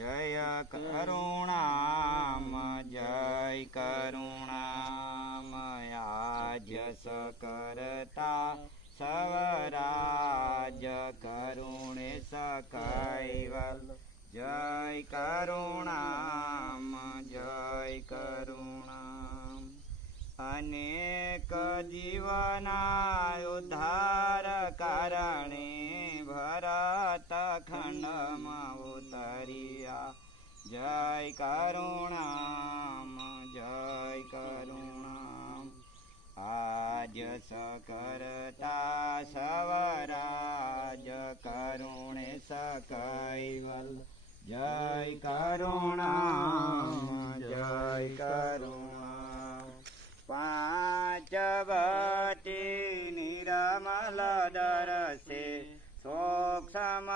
जय करुणाम जय करुणाम आजस करता सवराज करुणे सकैवल जय करुणाम जय करुणाम अनेक जीवना उद्धार कारणे भरत खंडम उतरिया जय करुणाम जय करुणाम आज सकरता सवराज करुणे सकैवल जय करुणाम जय करुणाम पांचवती निरमल दरसे सूक्ष्म